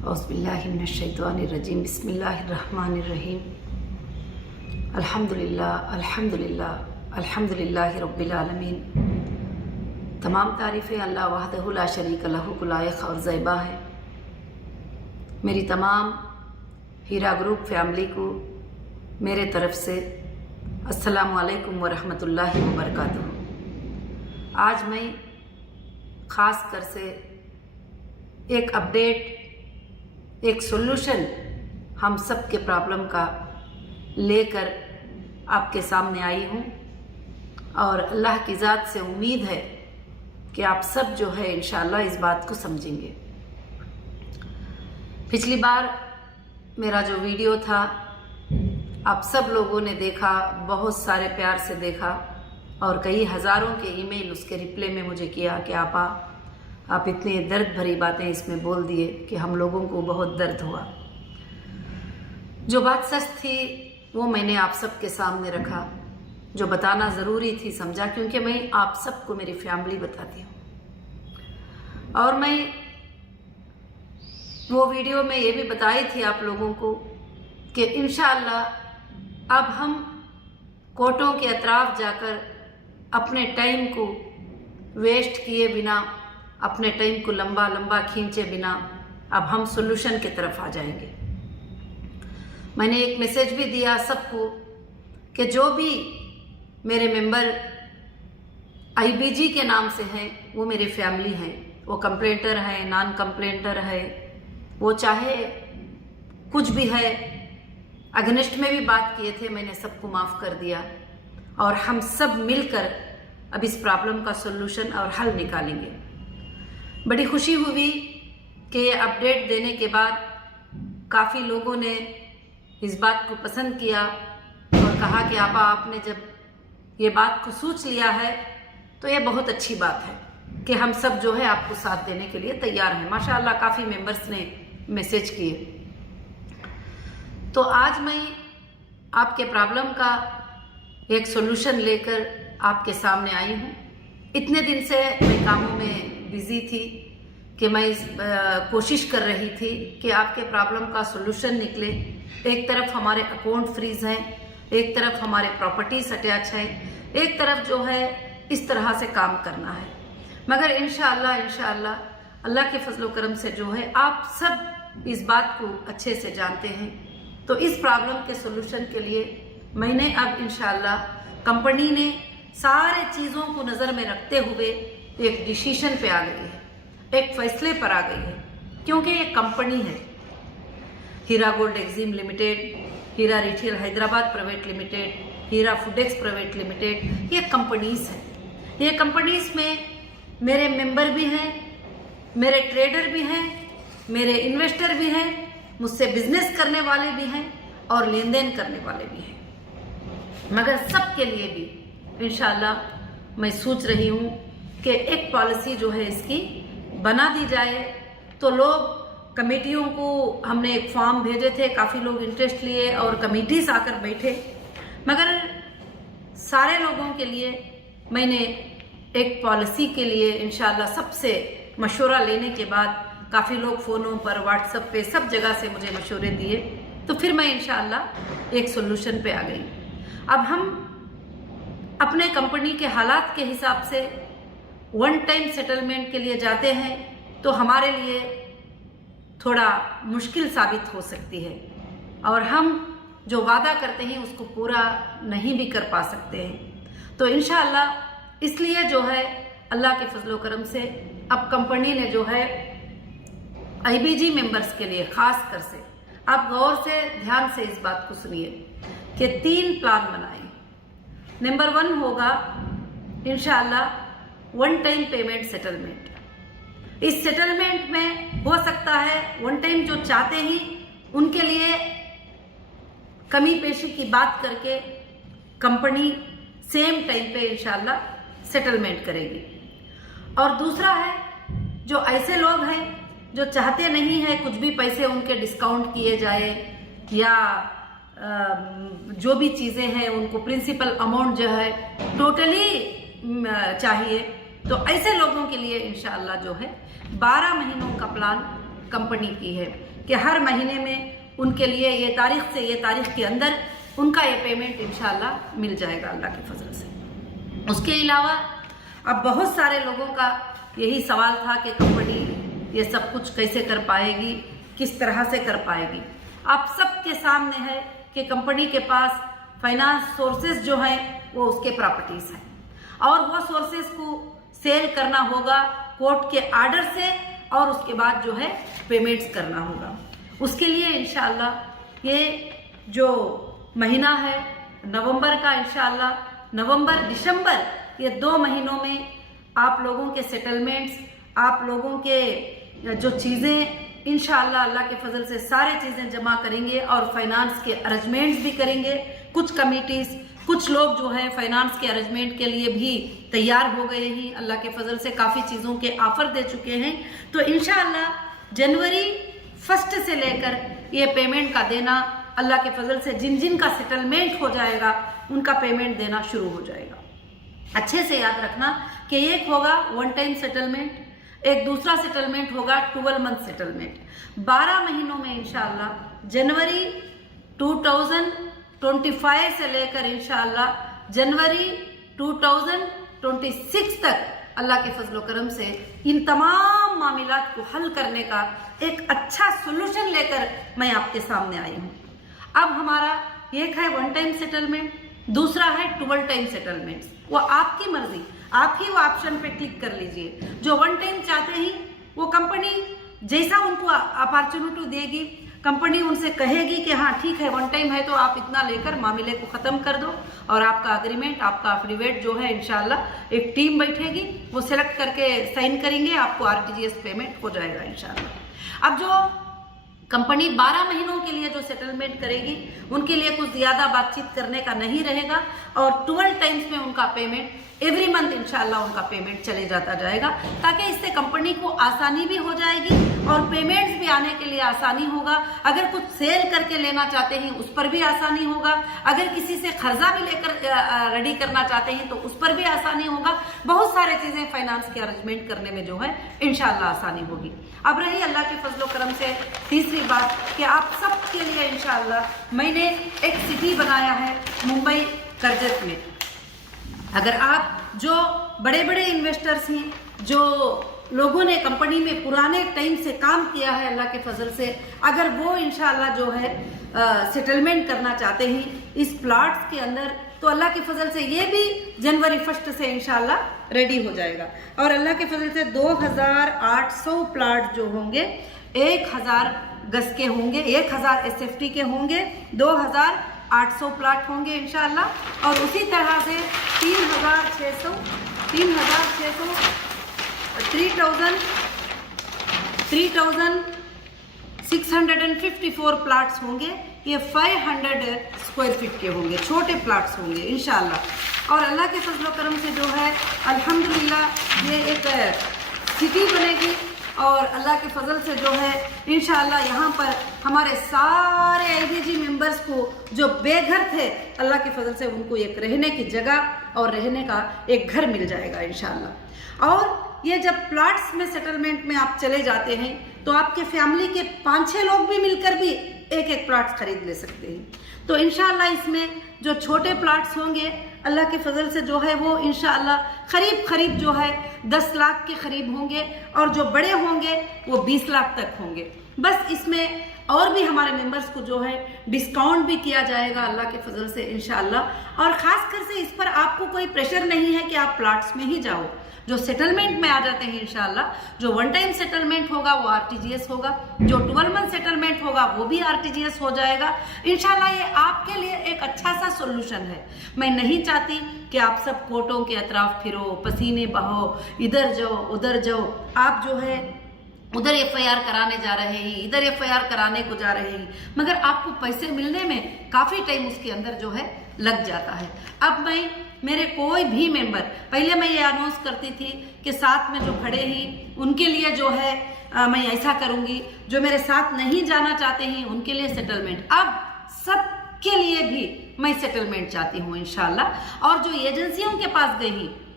औज़ुबिल्लाहिमिनश्शैतानिर्रजीम बिस्मिल्लाहिर्रहमानिर्रहीम अल्हम्दुलिल्लाह अल्हम्दुलिल्लाह अल्हम्दुलिल्लाहि रब्बिल आलमीन। तमाम तारीफ़ें अल्लाह वहदहु ला शरीक लहू को लायक और ज़ैबा है। मेरी तमाम हीरा ग्रुप फैमिली को मेरे तरफ़ से अस्सलामु अलैकुम व रहमतुल्लाहि व बरकातुहू। आज मैं ख़ास कर से एक अपडेट, एक सोल्यूशन हम सब के प्रॉब्लम का लेकर आपके सामने आई हूँ और अल्लाह की ज़ात से उम्मीद है कि आप सब जो है इंशाअल्लाह इस बात को समझेंगे। पिछली बार मेरा जो वीडियो था आप सब लोगों ने देखा, बहुत सारे प्यार से देखा और कई हज़ारों के ईमेल उसके रिप्लाई में मुझे किया कि आप इतने दर्द भरी बातें इसमें बोल दिए कि हम लोगों को बहुत दर्द हुआ। जो बात सच थी वो मैंने आप सब के सामने रखा, जो बताना ज़रूरी थी समझा, क्योंकि मैं आप सबको मेरी फैमिली बताती हूँ। और मैं वो वीडियो में ये भी बताई थी आप लोगों को कि इंशाअल्लाह अब हम कोर्टों के अतराफ जाकर अपने टाइम को वेस्ट किए बिना, अपने टाइम को लंबा लंबा खींचे बिना अब हम सोल्यूशन की तरफ आ जाएंगे। मैंने एक मैसेज भी दिया सबको कि जो भी मेरे मेंबर आईबीजी के नाम से हैं वो मेरी फैमिली हैं, वो कंप्लेंटर हैं, नॉन कंप्लेंटर है, वो चाहे कुछ भी है, अगेंस्ट में भी बात किए थे, मैंने सबको माफ़ कर दिया और हम सब मिलकर अब इस प्रॉब्लम का सोल्यूशन और हल निकालेंगे। बड़ी खुशी हुई कि ये अपडेट देने के बाद काफ़ी लोगों ने इस बात को पसंद किया और कहा कि आपने जब ये बात को सोच लिया है तो ये बहुत अच्छी बात है कि हम सब जो है आपको साथ देने के लिए तैयार हैं। माशाअल्लाह काफ़ी मेंबर्स ने मैसेज किए। तो आज मैं आपके प्रॉब्लम का एक सोल्यूशन लेकर आपके सामने आई हूँ। इतने दिन से मैं कामों में बिजी थी कि मैं कोशिश कर रही थी कि आपके प्रॉब्लम का सोल्यूशन निकले। एक तरफ हमारे अकाउंट फ्रीज हैं, एक तरफ हमारे प्रॉपर्टीज अटैच है, एक तरफ जो है इस तरह से काम करना है। मगर इंशाअल्लाह अल्लाह के फजल करम से जो है आप सब इस बात को अच्छे से जानते हैं। तो इस प्रॉब्लम के सोल्यूशन के लिए मैंने अब इंशाअल्लाह कंपनी ने सारे चीज़ों को नज़र में रखते हुए एक डिसीजन पे आ गई है, एक फैसले पर आ गई है। क्योंकि ये कंपनी है हीरा गोल्ड एक्जिम लिमिटेड, हीरा रिटेल हैदराबाद प्राइवेट लिमिटेड, हीरा फूडेक्स प्राइवेट लिमिटेड, ये कंपनीज हैं। ये कंपनीज में मेरे मेंबर भी हैं, मेरे ट्रेडर भी हैं, मेरे इन्वेस्टर भी हैं, मुझसे बिजनेस करने वाले भी हैं और लेन देन करने वाले भी हैं। मगर सबके लिए भी इंशाअल्लाह मैं सोच रही हूँ कि एक पॉलिसी जो है इसकी बना दी जाए। तो लोग कमेटियों को हमने एक फॉर्म भेजे थे, काफ़ी लोग इंटरेस्ट लिए और कमेटीज आकर बैठे, मगर सारे लोगों के लिए मैंने एक पॉलिसी के लिए इंशाअल्लाह सबसे मशवरा लेने के बाद काफ़ी लोग फ़ोनों पर, व्हाट्सएप पे, सब जगह से मुझे मशवरे दिए। तो फिर मैं इंशाअल्लाह एक सोल्यूशन पे आ गई। अब हम अपने कंपनी के हालात के हिसाब से वन टाइम सेटलमेंट के लिए जाते हैं तो हमारे लिए थोड़ा मुश्किल साबित हो सकती है और हम जो वादा करते हैं उसको पूरा नहीं भी कर पा सकते हैं। तो इंशाअल्लाह इसलिए जो है अल्लाह के फजलो करम से अब कंपनी ने जो है आईबीजी मेंबर्स के लिए खास कर से, आप गौर से ध्यान से इस बात को सुनिए कि 3 प्लान बनाए। नंबर 1 होगा इंशाअल्लाह वन टाइम पेमेंट सेटलमेंट। इस सेटलमेंट में हो सकता है वन टाइम जो चाहते ही उनके लिए कमी पेशी की बात करके कंपनी सेम टाइम पे इंशाअल्लाह सेटलमेंट करेगी। और दूसरा है जो ऐसे लोग हैं जो चाहते नहीं है कुछ भी पैसे उनके डिस्काउंट किए जाए या जो भी चीज़ें हैं उनको प्रिंसिपल अमाउंट जो है टोटली चाहिए, तो ऐसे लोगों के लिए इंशाअल्लाह जो है 12 महीनों का प्लान कंपनी की है। कि हर महीने में उनके लिए ये तारीख से ये तारीख के अंदर उनका ये पेमेंट इंशाल्लाह मिल जाएगा अल्लाह के फजल से। उसके अलावा अब बहुत सारे लोगों का यही सवाल था कि कंपनी ये सब कुछ कैसे कर पाएगी, किस तरह से कर पाएगी। आप सबके सामने है कि कंपनी के पास फाइनेंस सोर्सेज जो हैं वो उसके प्रॉपर्टीज हैं और वो सोर्सेज को सेल करना होगा कोर्ट के आर्डर से और उसके बाद जो है पेमेंट्स करना होगा। उसके लिए इंशाल्लाह ये जो महीना है नवंबर का, इंशाल्लाह नवंबर दिसंबर ये 2 महीनों में आप लोगों के सेटलमेंट्स, आप लोगों के जो चीज़ें इंशाअल्लाह अल्लाह के फजल से सारे चीज़ें जमा करेंगे और फाइनेंस के अरेंजमेंट्स भी करेंगे। कुछ कमिटीज़, कुछ लोग जो है फाइनेंस के अरेंजमेंट के लिए भी तैयार हो गए हैं, अल्लाह के फजल से काफ़ी चीज़ों के ऑफर दे चुके हैं। तो इंशाअल्लाह जनवरी 1 से लेकर ये पेमेंट का देना अल्लाह के फजल से जिन जिन का सेटलमेंट हो जाएगा उनका पेमेंट देना शुरू हो जाएगा। अच्छे से याद रखना कि एक होगा 1 टाइम सेटलमेंट, एक दूसरा सेटलमेंट होगा 12 मंथ सेटलमेंट। 12 महीनों में इंशाअल्लाह जनवरी 2025 से लेकर इंशाअल्लाह जनवरी 2026 तक अल्लाह के फजल करम से इन तमाम मामलात को हल करने का एक अच्छा सोल्यूशन लेकर मैं आपके सामने आई हूँ। अब हमारा एक है 1 टाइम सेटलमेंट, दूसरा है 12 टाइम सेटलमेंट्स। वो आपकी मर्जी, आप ही वो ऑप्शन पे क्लिक कर लीजिए। जो 1 टाइम चाहते हैं वो कंपनी जैसा उनको अपॉर्चुनिटी देगी, कंपनी उनसे कहेगी कि हाँ ठीक है 1 टाइम है तो आप इतना लेकर मामले को ख़त्म कर दो और आपका अग्रीमेंट, आपका एफिडेविट जो है इंशाल्लाह एक टीम बैठेगी, वो सिलेक्ट करके साइन करेंगे, आपको आरटीजीएस पेमेंट हो जाएगा इंशाल्लाह। अब जो कंपनी 12 महीनों के लिए जो सेटलमेंट करेगी उनके लिए कुछ ज़्यादा बातचीत करने का नहीं रहेगा और 12 टाइम्स में उनका पेमेंट एवरी मंथ इंशाल्लाह उनका पेमेंट चले जाता जाएगा, ताकि इससे कंपनी को आसानी भी हो जाएगी और पेमेंट्स भी आने के लिए आसानी होगा। अगर कुछ सेल करके लेना चाहते हैं उस पर भी आसानी होगा, अगर किसी से कर्जा भी लेकर रेडी करना चाहते हैं तो उस पर भी आसानी होगा। बहुत सारे चीज़ें फाइनेंस के अरेंजमेंट करने में जो है इंशाल्लाह आसानी होगी। अब रही अल्लाह के फजलो करम से तीसरी बात कि आप सब के लिए इंशाल्लाह मैंने एक सिटी बनाया है मुंबई कर्जत में। अगर आप जो बड़े बड़े इन्वेस्टर्स हैं, जो लोगों ने कंपनी में पुराने टाइम से काम किया है अल्लाह के फजल से, अगर वो इंशाल्लाह जो है सेटलमेंट करना चाहते हैं इस प्लाट्स के अंदर, तो अल्लाह के फजल से ये भी जनवरी 1 से इंशाल्लाह रेडी हो जाएगा। और अल्लाह के फजल से 2800 प्लाट जो होंगे 1000 गज के होंगे, 1000 SFT के होंगे, 2800 प्लाट होंगे इंशाल्लाह। और उसी तरह से 3654 प्लाट्स होंगे। ये 500 स्क्वायर फीट के होंगे, छोटे प्लाट्स होंगे इंशाल्लाह। और अल्लाह के फजल करम से जो है अल्हम्दुलिल्लाह ये एक सिटी बनेगी और अल्लाह के फजल से जो है इंशाअल्लाह यहाँ पर हमारे सारे IBG मेंबर्स को जो बेघर थे अल्लाह के फजल से उनको एक रहने की जगह और रहने का एक घर मिल जाएगा इंशाअल्लाह। और ये जब प्लाट्स में सेटलमेंट में आप चले जाते हैं तो आपके फैमिली के 5-6 लोग भी मिलकर भी एक प्लाट्स खरीद ले सकते हैं। तो इंशाअल्लाह इसमें जो छोटे प्लाट्स होंगे अल्लाह के फजल से जो है वो इंशाअल्लाह करीब जो है 10 लाख के करीब होंगे और जो बड़े होंगे वो 20 लाख तक होंगे। बस इसमें और भी हमारे मेंबर्स को जो है डिस्काउंट भी किया जाएगा अल्लाह के फजल से इंशाअल्लाह। और ख़ास कर से इस पर आपको कोई प्रेशर नहीं है कि आप प्लाट्स में ही जाओ, जो सेटलमेंट में आ जाते हैं इंशाअल्लाह। जो 1 टाइम सेटलमेंट होगा वो आरटीजीएस होगा, जो 12 मंथ सेटलमेंट होगा वो भी आरटीजीएस हो जाएगा इंशाअल्लाह। ये आपके लिए एक अच्छा सा सोल्यूशन है। मैं नहीं चाहती कि आप सब कोर्टों के अतराफ फिरो, पसीने बहो, इधर जाओ उधर जाओ। आप जो है उधर FIR कराने जा रहे हैं, इधर FIR कराने को जा रहे हैं, मगर आपको पैसे मिलने में काफ़ी टाइम उसके अंदर जो है लग जाता है। अब मैं मेरे कोई भी मेंबर, पहले मैं ये अनाउंस करती थी कि साथ में जो खड़े हैं उनके लिए जो है मैं ऐसा करूँगी, जो मेरे साथ नहीं जाना चाहते हैं उनके लिए सेटलमेंट। अब सब के लिए भी मैं सेटलमेंट चाहती हूँ इंशाल्लाह। और जो एजेंसियों के पास गई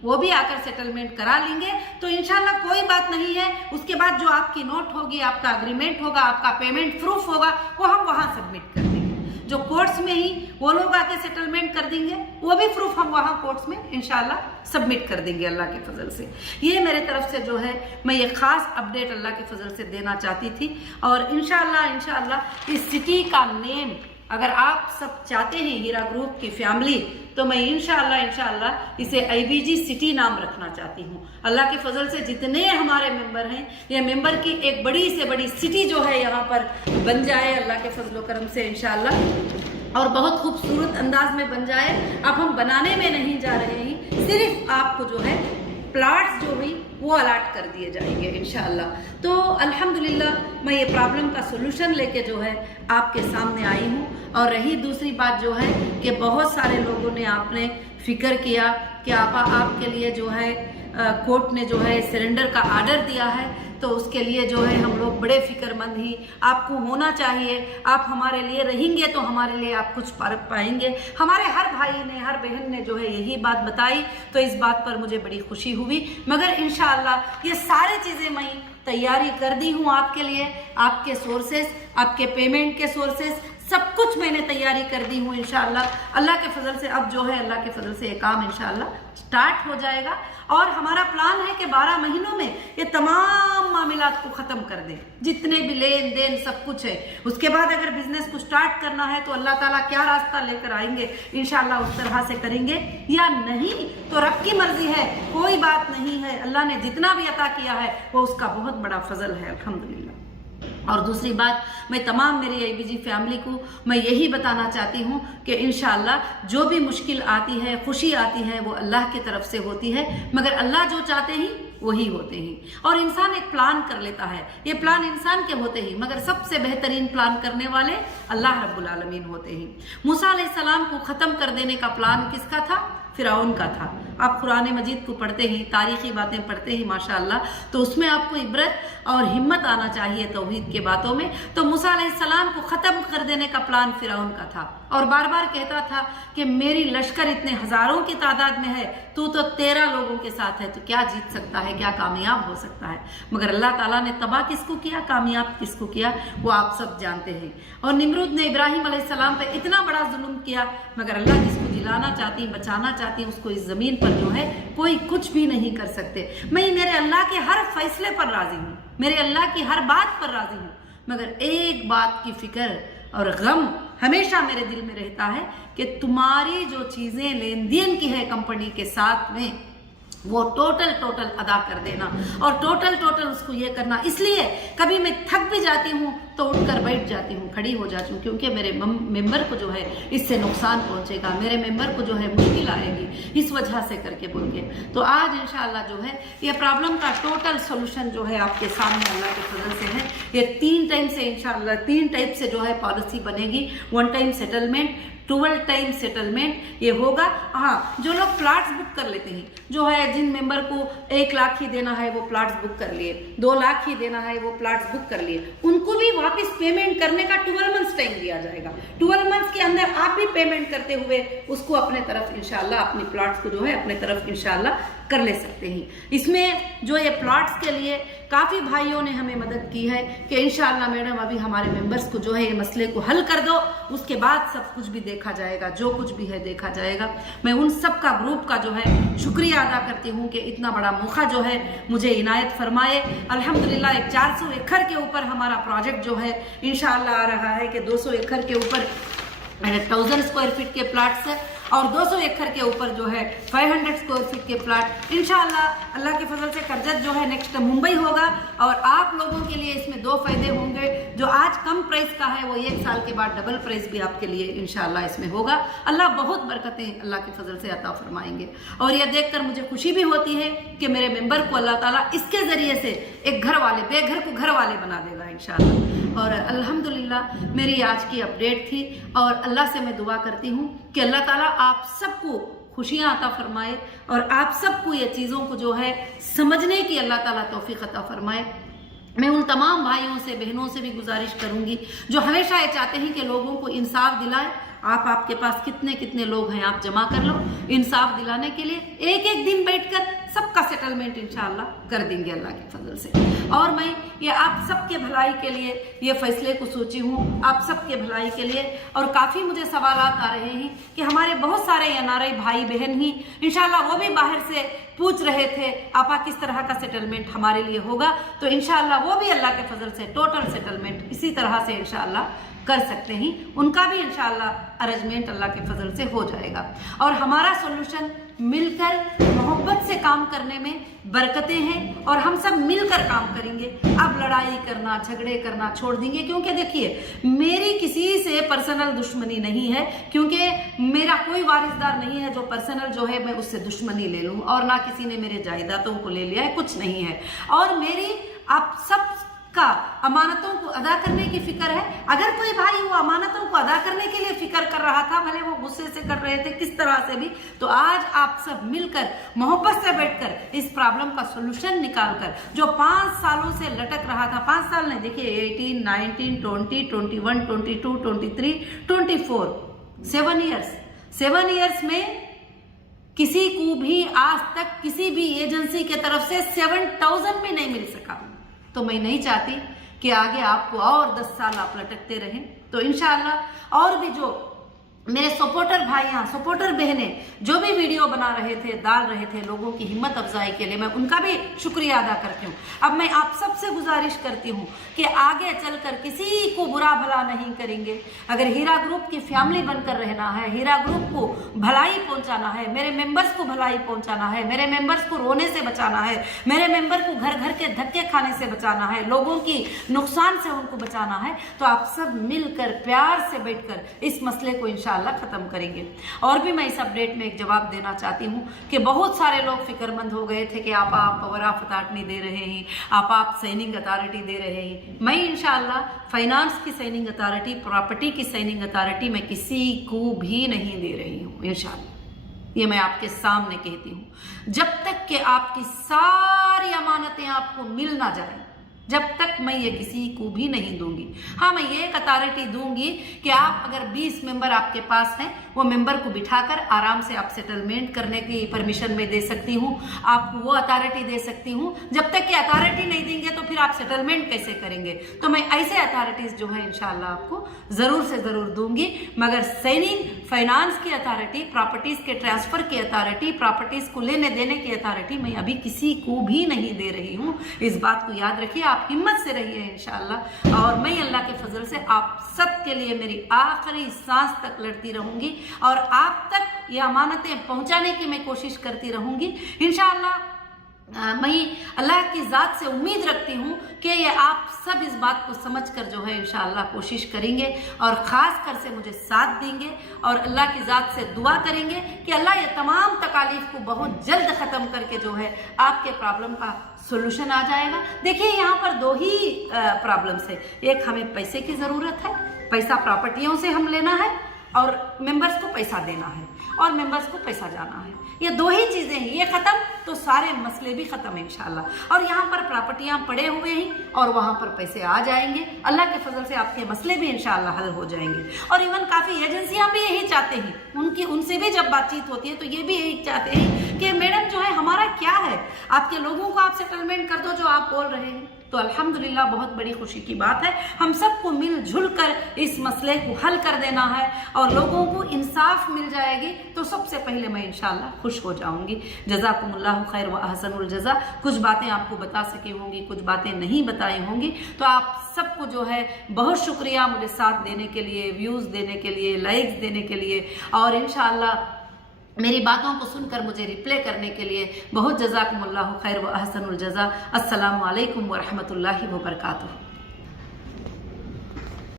वो भी आकर सेटलमेंट करा लेंगे। तो इंशाल्लाह कोई बात नहीं है। उसके बाद जो आपकी नोट होगी, आपका अग्रीमेंट होगा, आपका पेमेंट प्रूफ होगा, वो हम वहां सबमिट कर देंगे। जो कोर्ट्स में ही वो लोग आके सेटलमेंट कर देंगे, वो भी प्रूफ हम वहां कोर्ट्स में इंशाल्लाह सबमिट कर देंगे अल्लाह के फजल से। ये मेरे तरफ से जो है मैं ये खास अपडेट अल्लाह के फजल से देना चाहती थी। और इंशाल्लाह इस सिटी का नेम अगर आप सब चाहते हैं हीरा ग्रुप की फैमिली, तो मैं इंशाल्लाह इसे IBG सिटी नाम रखना चाहती हूँ। अल्लाह के फजल से जितने हमारे मेंबर हैं, ये मेंबर की एक बड़ी से बड़ी सिटी जो है यहाँ पर बन जाए अल्लाह के फजल करम से इंशाल्लाह, और बहुत खूबसूरत अंदाज में बन जाए। अब हम बनाने में नहीं जा रहे हैं, सिर्फ आपको जो है प्लाट्स जो हुई वो अलाट कर दिए जाएंगे इंशाल्लाह। तो अल्हम्दुलिल्लाह मैं ये प्रॉब्लम का सोल्यूशन लेके जो है आपके सामने आई हूँ। और रही दूसरी बात जो है कि बहुत सारे लोगों ने आपने फिक्र किया कि आपके लिए जो है कोर्ट ने जो है सरेंडर का आर्डर दिया है, तो उसके लिए जो है हम लोग बड़े फिक्रमंद ही। आपको होना चाहिए, आप हमारे लिए रहेंगे तो हमारे लिए आप कुछ पाएंगे। हमारे हर भाई ने, हर बहन ने जो है यही बात बताई, तो इस बात पर मुझे बड़ी खुशी हुई। मगर इंशाअल्लाह ये सारी चीज़ें मैं तैयारी कर दी हूँ आपके लिए, आपके सोर्सेस, आपके पेमेंट के सोर्सेस, सब कुछ मैंने तैयारी कर दी हूँ इंशाअल्लाह। अल्लाह के फजल से अब जो है अल्लाह के फजल से ये काम इंशाअल्लाह स्टार्ट हो जाएगा। और हमारा प्लान है कि 12 महीनों में ये तमाम मामलात को ख़त्म कर दें, जितने भी लेन देन सब कुछ है। उसके बाद अगर बिजनेस को स्टार्ट करना है तो अल्लाह ताला क्या रास्ता लेकर आएंगे इंशाअल्लाह उस तरह से करेंगे, या नहीं तो रब की मर्जी है, कोई बात नहीं है। अल्लाह ने जितना भी अता किया है वो उसका बहुत बड़ा फजल है अल्हम्दुलिल्लाह। और दूसरी बात, मैं तमाम मेरी IBG फैमिली को मैं यही बताना चाहती हूँ कि इंशाअल्लाह जो भी मुश्किल आती है, खुशी आती है, वो अल्लाह की तरफ से होती है। मगर अल्लाह जो चाहते हैं वही होते हैं। और इंसान एक प्लान कर लेता है, ये प्लान इंसान के होते ही, मगर सबसे बेहतरीन प्लान करने वाले अल्लाह रब्बुल आलमीन होते हैं। मूसा अलैहिस्सलाम को ख़त्म कर देने का प्लान किसका था? फिरौन का था। आप कुरान मजीद को पढ़ते ही, तारीखी बातें पढ़ते ही माशाअल्लाह, तो उसमें आपको इबरत और हिम्मत आना चाहिए तौहीद के बातों में। तो मूसा अलैहिस्सलाम को ख़त्म कर देने का प्लान फिरौन का था, और बार बार कहता था कि मेरी लश्कर इतने हज़ारों की तादाद में है, तू तो 13 लोगों के साथ है, तो क्या जीत सकता है, क्या कामयाब हो सकता है। मगर अल्लाह ताला ने तबाह किसको किया, कामयाब किसको किया, वो आप सब जानते हैं। और निमरूद ने इब्राहिम अलैहिस्सलाम पे इतना बड़ा जुल्म किया, मगर अल्लाह जिसको जिलाना चाहती, बचाना चाहती है, उसको इस ज़मीन पर जो है कोई कुछ भी नहीं कर सकते। मैं मेरे अल्लाह के हर फैसले पर राजी हूँ, मेरे अल्लाह की हर बात पर राजी हूँ, मगर एक बात की फिक्र और गम हमेशा मेरे दिल में रहता है कि तुम्हारी जो चीज़ें लेन देन की है कंपनी के साथ में, वो टोटल अदा कर देना, और टोटल उसको ये करना। इसलिए कभी मैं थक भी जाती हूँ तो उठकर बैठ जाती हूँ, खड़ी हो जाती हूँ, क्योंकि मेरे मेंबर को जो है इससे नुकसान पहुँचेगा, मेरे मेंबर को जो है मुश्किल आएगी, इस वजह से करके बोल के। तो आज इंशाअल्लाह जो है ये प्रॉब्लम का टोटल सोल्यूशन जो है आपके सामने अल्लाह के फजल से है। ये 3 टाइम से इंशाअल्लाह 3 टाइप से जो है पॉलिसी बनेगी। 1 टाइम सेटलमेंट, 12 टाइम सेटलमेंट ये होगा। हाँ, जो लोग प्लाट्स बुक कर लेते हैं, जो है जिन मेंबर को 1 लाख ही देना है वो प्लाट्स बुक कर लिए, 2 लाख ही देना है वो प्लाट्स बुक कर लिए, उनको भी वापस पेमेंट करने का 12 मंथ्स टाइम दिया जाएगा। 12 मंथ्स के अंदर आप भी पेमेंट करते हुए उसको अपने तरफ इंशाल्लाह, अपनी प्लाट्स को जो है अपने तरफ इंशाल्लाह कर ले सकते हैं। इसमें जो ये प्लाट्स के लिए काफ़ी भाइयों ने हमें मदद की है कि इंशाअल्लाह मैडम अभी हमारे मेंबर्स को जो है ये मसले को हल कर दो, उसके बाद सब कुछ भी देखा जाएगा, जो कुछ भी है देखा जाएगा। मैं उन सब का ग्रुप का जो है शुक्रिया अदा करती हूँ कि इतना बड़ा मौका जो है मुझे इनायत फरमाए। अल्हम्दुलिल्लाह एक 400 एकड़ के ऊपर हमारा प्रोजेक्ट जो है इंशाअल्लाह आ रहा है कि 200 एकड़ के ऊपर 1000 स्क्वायर फीट के प्लाट्स है, और 200 एकड़ के ऊपर जो है 500 स्क्वायर फीट के प्लाट इंशाअल्लाह अल्लाह के फजल से कर्जत जो है नेक्स्ट मुंबई होगा। और आप लोगों के लिए इसमें 2 फायदे होंगे, जो आज कम प्राइस का है वो 1 साल के बाद डबल प्राइस भी आपके लिए इंशाअल्लाह इसमें होगा। अल्लाह बहुत बरकतें अल्लाह के फजल से अता फरमाएंगे। और यह देखकर मुझे खुशी भी होती है कि मेरे मेंबर को अल्लाह ताला इसके ज़रिए से एक घर वाले, बेघर को घर वाले बना देगा इंशाअल्लाह। और अल्हम्दुलिल्लाह मेरी आज की अपडेट थी, और अल्लाह से मैं दुआ करती हूँ कि अल्लाह ताला आप सबको खुशियाँ अता फरमाए, और आप सबको ये चीज़ों को जो है समझने की अल्लाह ताला तौफीक अता फरमाए। मैं उन तमाम भाइयों से बहनों से भी गुजारिश करूंगी जो हमेशा ये चाहते हैं कि लोगों को इंसाफ दिलाए। आपके पास कितने कितने लोग हैं, आप जमा कर लो। इंसाफ दिलाने के लिए एक एक दिन बैठकर सबका सेटलमेंट इंशाअल्लाह कर देंगे अल्लाह के फजल से। और मैं ये आप सबके भलाई के लिए ये फैसले को सोची हूँ, आप सबके भलाई के लिए। और काफ़ी मुझे सवालात आ रहे हैं कि हमारे बहुत सारे एनआरआई भाई बहन ही इंशाअल्लाह वो भी बाहर से पूछ रहे थे आपा किस तरह का सेटलमेंट हमारे लिए होगा। तो इंशाअल्लाह वो भी अल्लाह के फजल से टोटल सेटलमेंट इसी तरह से इंशाअल्लाह कर सकते हैं। उनका भी इंशाअल्लाह अरेंजमेंट अल्लाह के फजल से हो जाएगा। और हमारा सोल्यूशन मिलकर मोहब्बत से काम करने में बरकतें हैं और हम सब मिलकर काम करेंगे। अब लड़ाई करना झगड़े करना छोड़ देंगे, क्योंकि देखिए मेरी किसी से पर्सनल दुश्मनी नहीं है, क्योंकि मेरा कोई वारिसदार नहीं है जो पर्सनल जो है मैं उससे दुश्मनी ले लूँ, और ना किसी ने मेरे जायदादों को ले लिया है, कुछ नहीं है। और मेरी आप सब का अमानतों को अदा करने की फिक्र है। अगर कोई भाई वो अमानतों को अदा करने के लिए फिक्र कर रहा था, भले वो गुस्से से कर रहे थे किस तरह से भी, तो आज आप सब मिलकर मोहब्बत से बैठकर इस प्रॉब्लम का सोल्यूशन निकालकर, जो 5 सालों से लटक रहा था, 5 साल नहीं, देखिए 18, 19, 20, 21, 22, 23, 24, 7 ईयर्स में किसी को भी आज तक किसी भी एजेंसी के तरफ से 7,000 भी नहीं मिल सका। तो मैं नहीं चाहती कि आगे आपको और 10 साल आप लटकते रहें। तो इंशाअल्लाह और भी जो मेरे सपोर्टर भाइयाँ, सपोर्टर बहनें जो भी वीडियो बना रहे थे, डाल रहे थे लोगों की हिम्मत अफजाई के लिए, मैं उनका भी शुक्रिया अदा करती हूँ। अब मैं आप सबसे गुजारिश करती हूँ कि आगे चलकर किसी को बुरा भला नहीं करेंगे। अगर हीरा ग्रुप की फैमिली बनकर रहना है, हीरा ग्रुप को भलाई पहुँचाना है, मेरे मेंबर्स को भलाई पहुँचाना है, मेरे मेंबर्स को रोने से बचाना है, मेरे मेंबर को घर घर के धक्के खाने से बचाना है, लोगों की नुकसान से उनको बचाना है, तो आप सब मिलकर प्यार से बैठकर इस मसले को इंशाअल्लाह खत्म करेंगे। और भी मैं इस अपडेट में एक जवाब देना चाहती हूँ कि बहुत सारे लोग फिक्रमंद हो गए थे कि आप पावर ऑफ अथॉरिटी दे रहे हैं, आप साइनिंग अथॉरिटी दे रहे हैं। मैं इंशाअल्लाह फाइनेंस की साइनिंग अथॉरिटी, प्रॉपर्टी की साइनिंग अथॉरिटी मैं किसी को भी नहीं दे रही हूँ इंशाअल्लाह। ये मैं आपके सामने कहती हूँ। जब तक कि आपकी सारी अमानतें आपको मिल ना जाए, जब तक मैं ये किसी को भी नहीं दूंगी। हाँ, मैं ये एक अथॉरिटी दूंगी कि आप अगर 20 मेंबर आपके पास हैं, वो मेंबर को बिठाकर आराम से आप सेटलमेंट करने की परमिशन में दे सकती हूँ, आपको वो अथॉरिटी दे सकती हूँ। जब तक कि अथॉरिटी नहीं देंगे तो फिर आप सेटलमेंट कैसे करेंगे? तो मैं ऐसे अथॉरिटीज जो है इंशाल्लाह आपको जरूर से जरूर दूंगी। मगर साइनिंग, फाइनेंस की अथॉरिटी, प्रॉपर्टीज के ट्रांसफर की अथॉरिटी, प्रॉपर्टीज को लेने देने की अथॉरिटी मैं अभी किसी को भी नहीं दे रही हूँ। इस बात को याद रखिए, आप हिम्मत से रहिए इंशाअल्लाह। और मैं अल्लाह के फजल से आप सब के लिए मेरी आखिरी सांस तक लड़ती रहूंगी और आप तक ये अमानतें पहुंचाने की मैं कोशिश करती रहूंगी इंशाअल्लाह। मैं अल्लाह की ज़ात से उम्मीद रखती हूँ कि ये आप सब इस बात को समझकर जो है इंशाअल्लाह कोशिश करेंगे और ख़ास कर से मुझे साथ देंगे और अल्लाह की ज़ात से दुआ करेंगे कि अल्लाह ये तमाम तकालीफ को बहुत जल्द ख़त्म करके जो है आपके प्रॉब्लम का सोल्यूशन आ जाएगा। देखिए यहाँ पर 2 ही प्रॉब्लम्स है। एक, हमें पैसे की ज़रूरत है, पैसा प्रॉपर्टियों से हम लेना है, और मेंबर्स को पैसा देना है और मेंबर्स को पैसा जाना है। ये 2 ही चीज़ें हैं, ये ख़त्म तो सारे मसले भी ख़त्म इंशाअल्लाह। और यहाँ पर प्रॉपर्टियाँ पड़े हुए हैं और वहाँ पर पैसे आ जाएंगे। अल्लाह के फजल से आपके मसले भी इंशाअल्लाह हल हो जाएंगे। और इवन काफ़ी एजेंसियाँ भी यही चाहते हैं, उनसे भी जब बातचीत होती है तो ये भी यही चाहते हैं कि मैडम जो है हमारा क्या है, आपके लोगों को आप सेटलमेंट कर दो जो आप बोल रहे हैं। तो अल्हम्दुलिल्लाह बहुत बड़ी खुशी की बात है। हम सबको मिलजुल कर इस मसले को हल कर देना है और लोगों को इंसाफ मिल जाएगी तो सबसे पहले मैं इंशाअल्लाह खुश हो जाऊंगी। जज़ाकुमुल्लाहु खैर व अहसनुल जज़ा। कुछ बातें आपको बता सकी होंगी, कुछ बातें नहीं बताई होंगी, तो आप सबको जो है बहुत शुक्रिया मुझे साथ देने के लिए, व्यूज़ देने के लिए, लाइक्स देने के लिए और इंशाअल्लाह मेरी बातों को सुनकर मुझे रिप्ले करने के लिए बहुत जज़ाकुमुल्लाहु खैर व अहसनुल जज़ा। अस्सलामु अलैकुम व रहमतुल्लाहि व बरकातुहू।